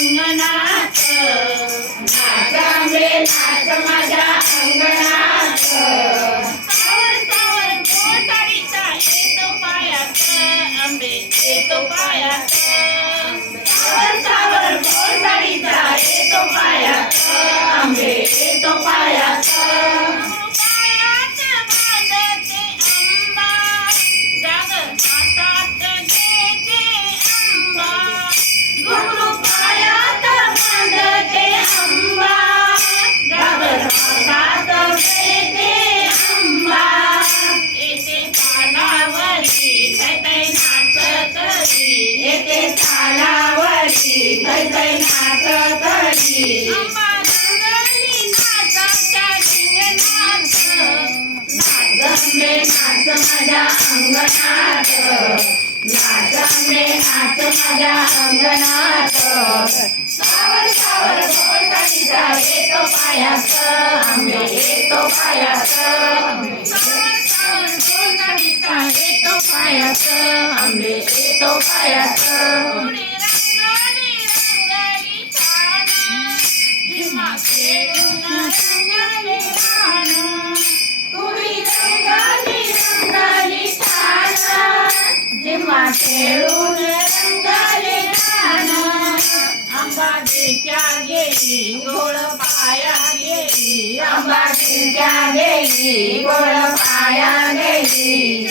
अंगणात नाच आंबे नाच माझ्या अंगणात. नाच नाच माझ्या अंगणात. सावर सावर बोलतानीचा येतो पायात. आंबे येतो पायात. सावर सावर येतो पायात. आंबे येतो पायात. तुरी गोळ पाया गेली आंबा देच्या गेली गोळ पाया गेली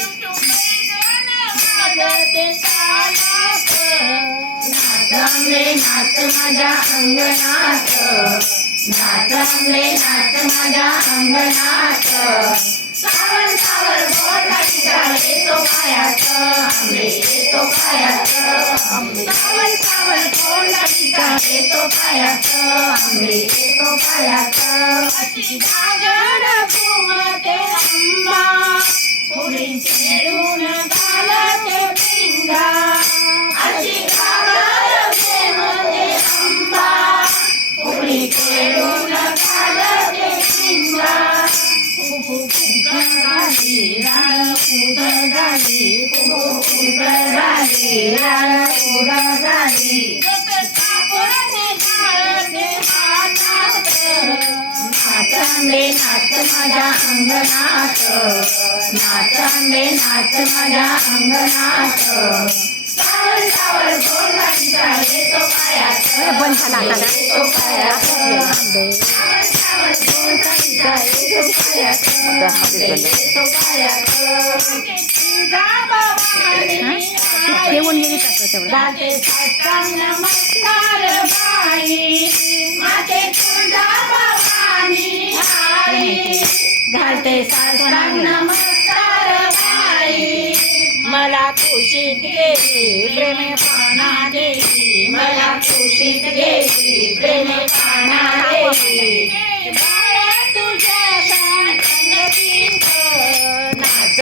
नाच नाच माझ्या अंगणात. नाच नाच माझ्या अंगणात बोलायचा येतो पायात आंबे येतो पायात अशी घागर घुमते आंबा पुढे चेडून घालते पिंगा अशी घागर घुमते आंबा पुढे चेडून घालते पिंगा झाली राळ उद झाली उद झाली राळ उद झाली नाच आंबे नाच माझ्या अंगणात. नाच आंबे नाच माझ्या अंगणात. सावर सावर बोलायचा येतो पायात. येतो पायात. सावर सावर बोलायचा येतो पायात. येतो गेली तेवढं? साष्टांग नमस्कार बाई. मला खुशीत गेली प्रेमे पाना देई मला खुशीत गेली प्रेमे पाना देई